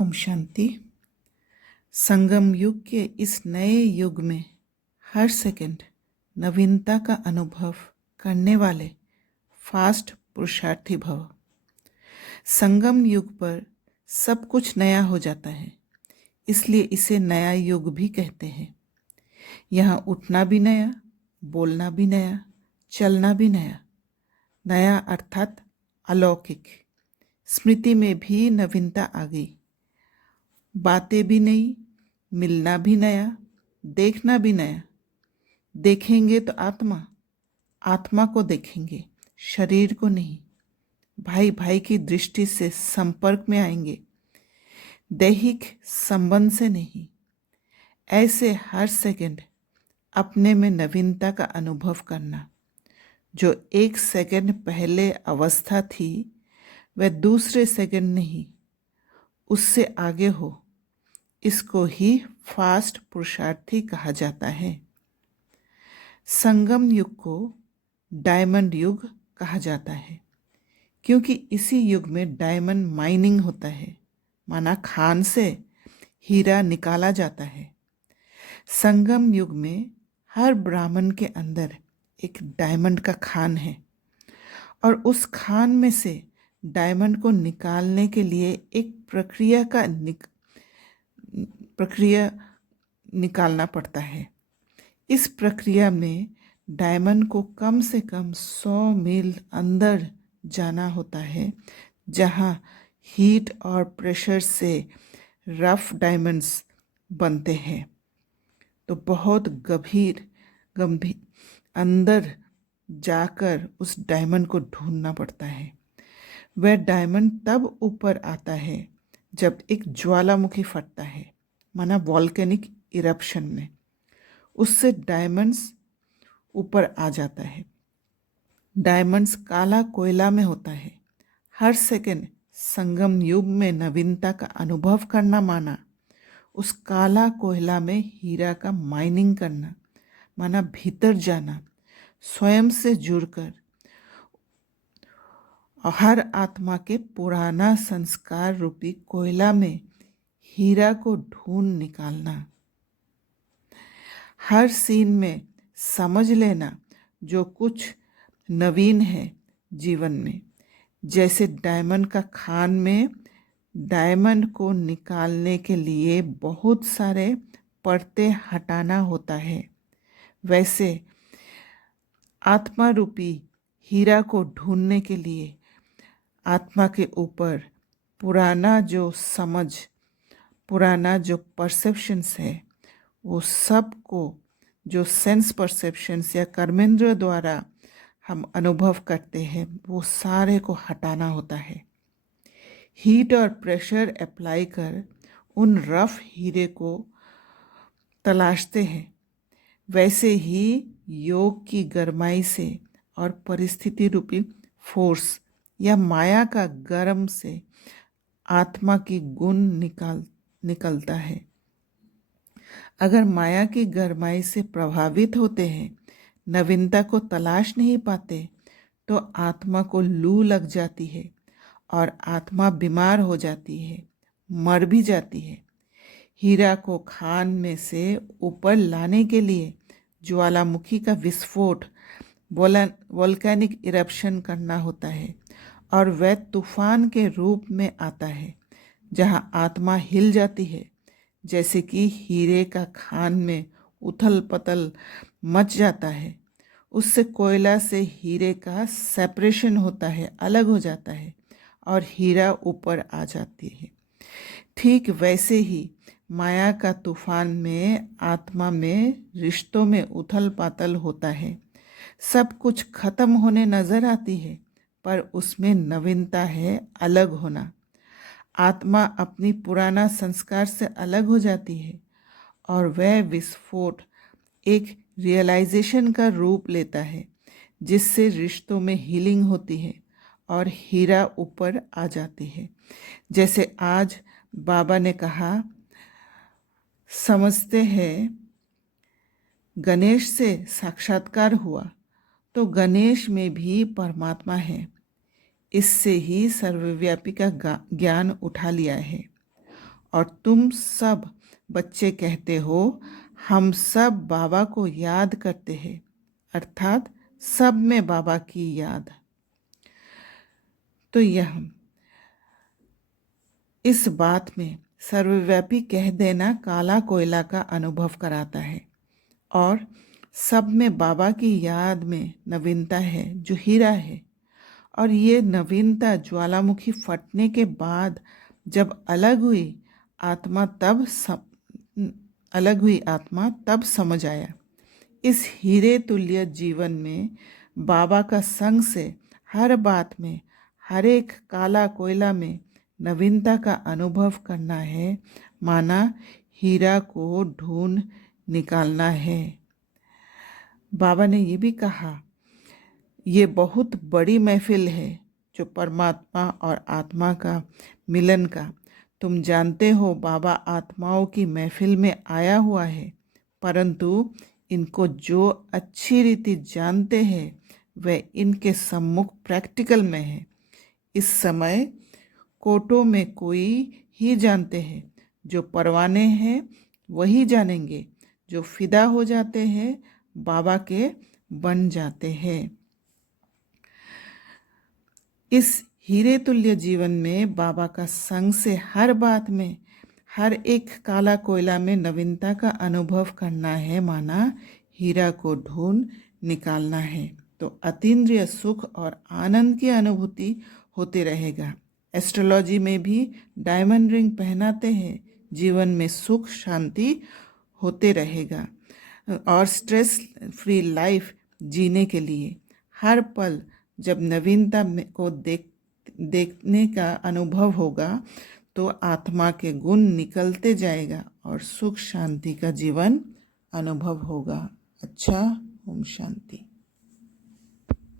ओम शांति। संगम युग के इस नए युग में हर सेकंड नवीनता का अनुभव करने वाले फास्ट पुरुषार्थी भव। संगम युग पर सब कुछ नया हो जाता है, इसलिए इसे नया युग भी कहते हैं। यहाँ उठना भी नया, बोलना भी नया, चलना भी नया। नया अर्थात अलौकिक। स्मृति में भी नवीनता आ गई। बातें भी नई, मिलना भी नया, देखना भी नया। देखेंगे तो आत्मा, आत्मा को देखेंगे, शरीर को नहीं। भाई भाई की दृष्टि से संपर्क में आएंगे, दैहिक संबंध से नहीं। ऐसे हर सेकंड अपने में नवीनता का अनुभव करना। जो एक सेकंड पहले अवस्था थी वह दूसरे सेकंड नहीं, उससे आगे हो। इसको ही फास्ट पुरुषार्थी कहा जाता है। संगम युग को डायमंड युग कहा जाता है, क्योंकि इसी युग में डायमंड माइनिंग होता है, माना खान से हीरा निकाला जाता है। संगम युग में हर ब्राह्मण के अंदर एक डायमंड का खान है, और उस खान में से डायमंड को निकालने के लिए एक प्रक्रिया निकालना पड़ता है। इस प्रक्रिया में डायमंड को कम से कम 100 मील अंदर जाना होता है, जहाँ हीट और प्रेशर से रफ डायमंड्स बनते हैं। तो बहुत गंभीर अंदर जाकर उस डायमंड को ढूंढना पड़ता है। वह डायमंड तब ऊपर आता है जब एक ज्वालामुखी फटता है, माना वॉल्केनिक इरप्शन में। उससे डायमंड्स ऊपर आ जाता है। डायमंड्स काला कोयला में होता है। हर सेकंड संगम युग में नवीनता का अनुभव करना, माना उस काला कोयला में हीरा का माइनिंग करना, माना भीतर जाना, स्वयं से जुड़कर हर आत्मा के पुराना संस्कार रूपी कोयला में हीरा को ढूंढ निकालना। हर सीन में समझ लेना जो कुछ नवीन है जीवन में। जैसे डायमंड का खान में डायमंड को निकालने के लिए बहुत सारे परतें हटाना होता है, वैसे आत्मा रूपी हीरा को ढूंढने के लिए आत्मा के ऊपर पुराना जो समझ, पुराना जो परसेप्शंस है, वो सब को, जो सेंस परसेप्शंस या कर्मेंद्र द्वारा हम अनुभव करते हैं, वो सारे को हटाना होता है। हीट और प्रेशर अप्लाई कर उन रफ हीरे को तलाशते हैं। वैसे ही योग की गरमाई से और परिस्थिति रूपी फोर्स या माया का गर्म से आत्मा की गुण निकलता है। अगर माया की गरमाई से प्रभावित होते हैं, नवीनता को तलाश नहीं पाते, तो आत्मा को लू लग जाती है और आत्मा बीमार हो जाती है, मर भी जाती है। हीरा को खान में से ऊपर लाने के लिए ज्वालामुखी का विस्फोट, वोल्केनिक इरप्शन करना होता है, और वह तूफान के रूप में आता है, जहाँ आत्मा हिल जाती है। जैसे कि हीरे का खान में उथल पथल मच जाता है, उससे कोयला से हीरे का सेपरेशन होता है, अलग हो जाता है, और हीरा ऊपर आ जाती है। ठीक वैसे ही माया का तूफान में आत्मा में रिश्तों में उथल पाथल होता है। सब कुछ खत्म होने नजर आती है, पर उसमें नवीनता है अलग होना। आत्मा अपनी पुराना संस्कार से अलग हो जाती है, और वह विस्फोट एक रियलाइजेशन का रूप लेता है, जिससे रिश्तों में हीलिंग होती है और हीरा ऊपर आ जाती है। जैसे आज बाबा ने कहा, समझते हैं गणेश से साक्षात्कार हुआ, तो गणेश में भी परमात्मा है। इससे ही सर्वव्यापी का ज्ञान उठा लिया है। और तुम सब बच्चे कहते हो हम सब बाबा को याद करते हैं, अर्थात सब में बाबा की याद। तो यह इस बात में सर्वव्यापी कह देना काला कोयला का अनुभव कराता है और सब में बाबा की याद में नवीनता है जो हीरा है। और ये नवीनता ज्वालामुखी फटने के बाद जब अलग हुई आत्मा तब समझ आया। इस हीरे तुल्य जीवन में बाबा का संग से हर बात में, हर एक काला कोयला में नवीनता का अनुभव करना है, माना हीरा को ढूंढ निकालना है। बाबा ने ये भी कहा, ये बहुत बड़ी महफिल है जो परमात्मा और आत्मा का मिलन का। तुम जानते हो बाबा आत्माओं की महफिल में आया हुआ है, परंतु इनको जो अच्छी रीति जानते हैं वह इनके सम्मुख प्रैक्टिकल में है। इस समय कोटों में कोई ही जानते हैं, जो परवाने हैं वही जानेंगे, जो फिदा हो जाते हैं बाबा के बन जाते हैं। इस हीरे तुल्य जीवन में बाबा का संग से हर बात में, हर एक काला कोयला में नवीनता का अनुभव करना है, माना हीरा को ढूंढ निकालना है। तो अतीन्द्रिय सुख और आनंद की अनुभूति होते रहेगा। एस्ट्रोलॉजी में भी डायमंड रिंग पहनाते हैं, जीवन में सुख शांति होते रहेगा और स्ट्रेस फ्री लाइफ जीने के लिए हर पल जब नवीनता को देखने का अनुभव होगा तो आत्मा के गुण निकलते जाएगा और सुख शांति का जीवन अनुभव होगा। अच्छा, ओम शांति।